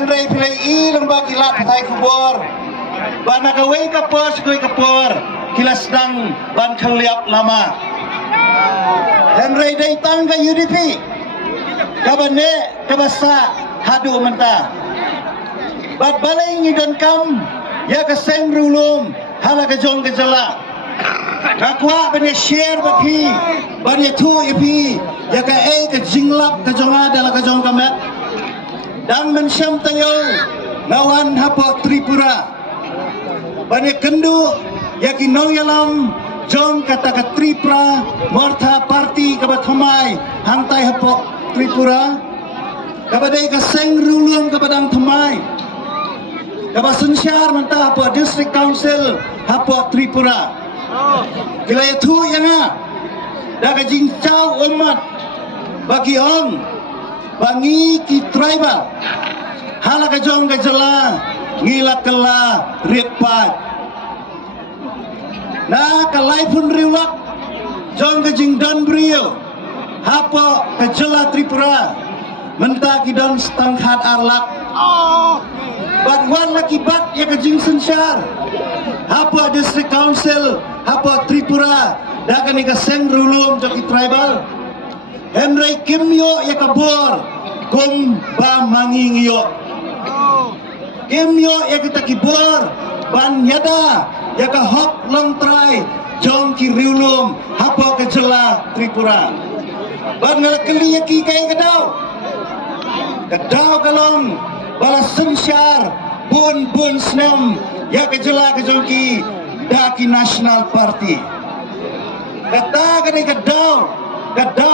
Henry pilih lembag ilat patay kubur. Bana kaway kapor sikoy kapor. Kilas dang ban kaliap lama. Henry datang ke UDP. Kabane kabasa hadu mentah. Bat baling ni dan kam ya keseng rulum hala kejong kejala. Kakwa bani share bapi bani tu ipi ya ka ke jinglap kejonga dalam kejong kamet. Dan mensyam tayo lawan hapok Tripura. Bani kendu ya kinong yalam jong kata ke Tripura morta parti kabat hamai hantai hapok Tripura. Kabadai keseng rulum kabadang thamai. Kaba sensyar mentah apa district council apa Tripura. Kila itu yang dah jincau umat bagi ong bangi ki tribal hala kajong kajala ngila kela ripat na kalai pun riwak jong kajing dan brio apa kajala Tripura mentah ki don stanghat arlak bat wan laki bat ya kajing sensyar apa district council apa Tripura dah kani kaseng rulum joki tribal Henry Kimyo ya kabur kum ba mangingiyo Kimyo ya kita kibur ban yada ya ka hok long try jong ki rulum apa kejela Tripura ban ngalakeli ya ki kay kadau kalong balas sensyar bun senam ya kejela kejongki daki National Party kata kani kadau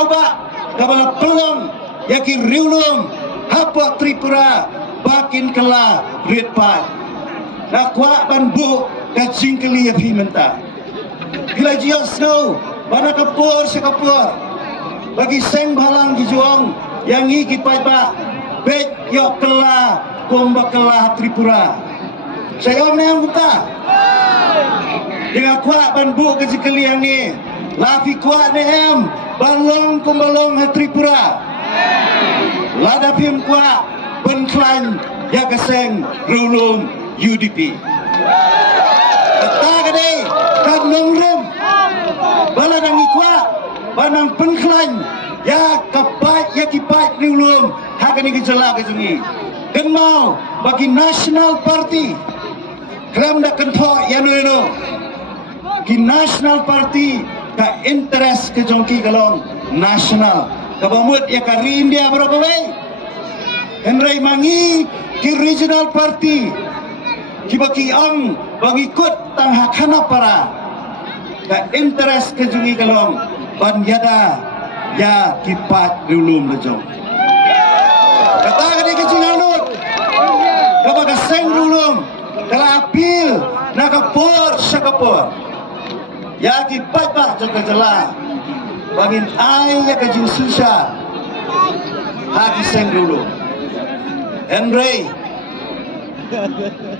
ba kabala pelong ya ki riulum hapa Tripura bakin kela ritpat na kwa ban bu kajing keli ya pimenta bila jiok snow bana kapur sekapur bagi seng balang gijuang yang ngiki pai ba bet yok kela komba kela Tripura saya om yang buka dengan kuat ban bu kajing keli yang ni lafi kuat ni em balong kumbalong Tripura lada pim kuat penklan ya keseng rulum UDP kata kade kan nongrum bala nang kuat banang penklan ya kapat ya kipat rulum hakani kejela kejungi kenal bagi National Party kram dak kentok ya no ki National Party ka interest ke jongki kalong nasional kabamut ya ka India berapa baik Henry mangi ki regional party ki baki ang bangikut tang hakana para ka interest ke jongki kalong ban yada ya kipat rulum lejong kata kadi kecinganut kabaga seng rulum kala apil nakapur sakapur ya kipat ba jaga jela bangin ay ya kajing susah haki seng dulu Henry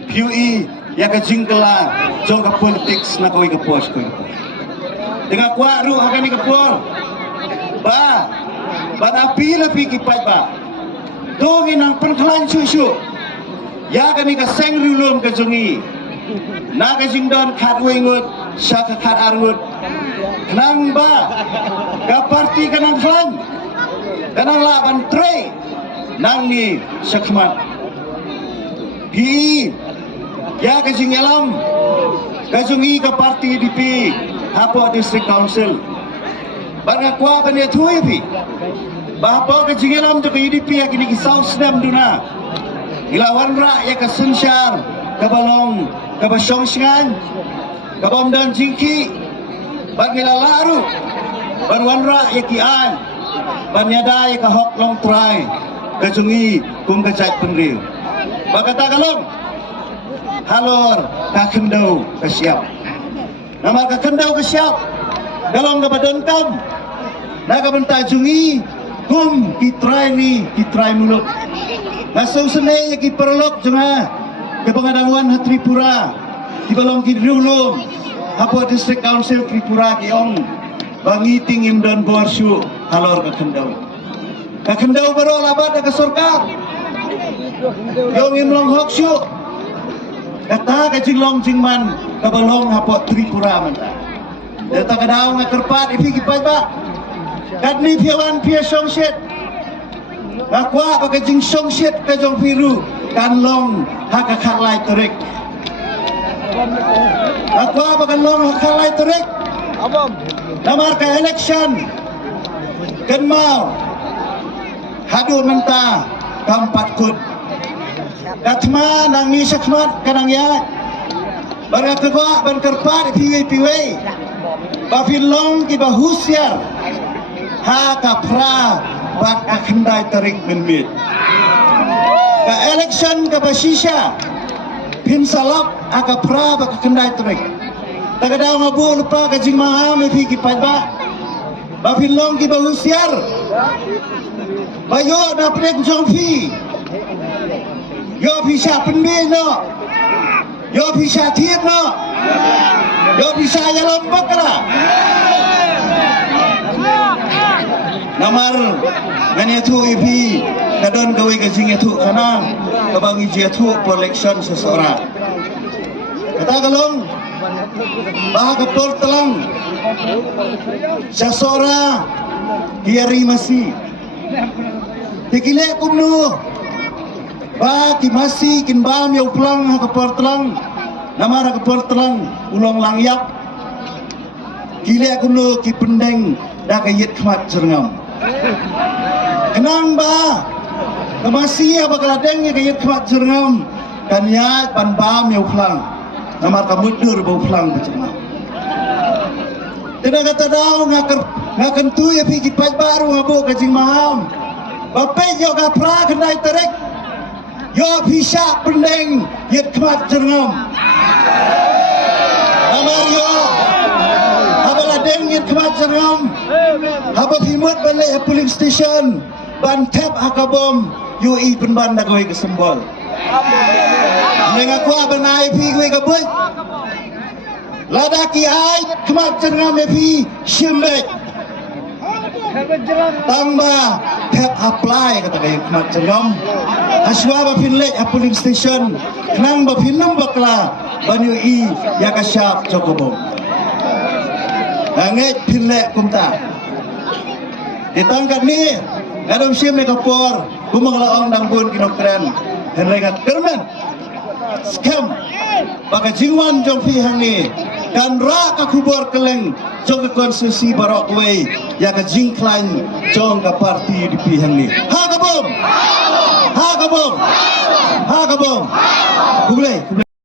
PUE ya kajing kela jong ka politics na koy ka pos koy dengan kuaru akan ni kapur ba api kipat ba dongin ang penklan susu ya kani ka seng rulum ka jungi na kajing don katwengut saka kat arngut kenang ba ka parti kanang klan kanang laban tre nang ni sakmat pi ya kajing alam kajungi ka parti DP apa district council banga kwa bani thui pi bapa kajing alam to UDP ya kini kisau senam duna ilawan ra ya ka sensyar ka balong ka basyong singan kabam dan jingki bagi lalaru banwanra yakian banyada ya kahok long try kajungi kum kajat penril bakata kalong halor kakendau kasiap nama kakendau kasiap kalong kabadon kam naga bentajungi kum kitrai muluk nasau senai ya ki perlok jenga kepengadangan Tripura di balong kidulum apa district council Tripura kiong bangi tingim dan borsu halor kakendau baru labat ke surga Yung imlong hoksyu. Kata ka jinglong jingman kabalong hapot Tripura menta. Data kadaw nga kerpat ipi kipay ba. Kadni piawan pia songshit. Akwa baka jing songshit ka jong piru kanlong hakakalay terik. Akwa baka long hakakalay terik. Namar ka election. Kenmau hadu menta kampat kut. Katma nang ni sakmat kanang ya. Barang kegwa ban kerpat piwe. Bafilong ki bahusyar. Ha kapra bat akhendai tarik menmit. Ka election ka basisha. Pin salak akapra bat akhendai tarik. Tagadaw ngabu lupa ka jing maham ipi ki padba. Bafilong ki bahusyar. Bayo na prek jongfi. Yo bisa penbi no, yo bisa tiap no, yo bisa jalan bakra. Namar ngani tu ipi kadon gawe gajing itu karena kebangi jatuh election seseorang. Kata kalong bah kepor telang seseorang kiari masih dikilek kumnu. Ba ki masi kin bam yo pulang ha kapor telang nama ha kapor telang ulong langyap kile kuno ki pendeng da kayit khmat jernam kenang ba kemasi apa kaladeng kayit khmat jernam kan ya pan bam yo pulang nama ka mudur bo pulang jernam tidak kata daw ngakan tu ya pi ki paj baru ngabo kajing maham bape yo ka pra kendai terek. Yo bisa pendeng yet kemat jengam. Namar yo habala deng yet kemat jengam. Haba pimut balik polling station ban tap akabom yo i penban da kowe kesembol. Neng aku abanai pi kowe kabut. Ladaki ai kemat jengam pi shimbek. Tambah tap apply kata kaya kemat jengam. Aswa bapin lek a polling station nang bapin nam bakla banyu i ya kasyap jokobom nangit pin lek kumta ditangkat ni ngadom sim ni kapor kumanglaong dangbun kinokren henrengat kermen scam baka jingwan jong pihang ni kan ra ka kubor keleng jong ke konstitusi barok we ya ka jingklan jong ka parti di pihang ni ha kabom. Ha kabom. Kublai.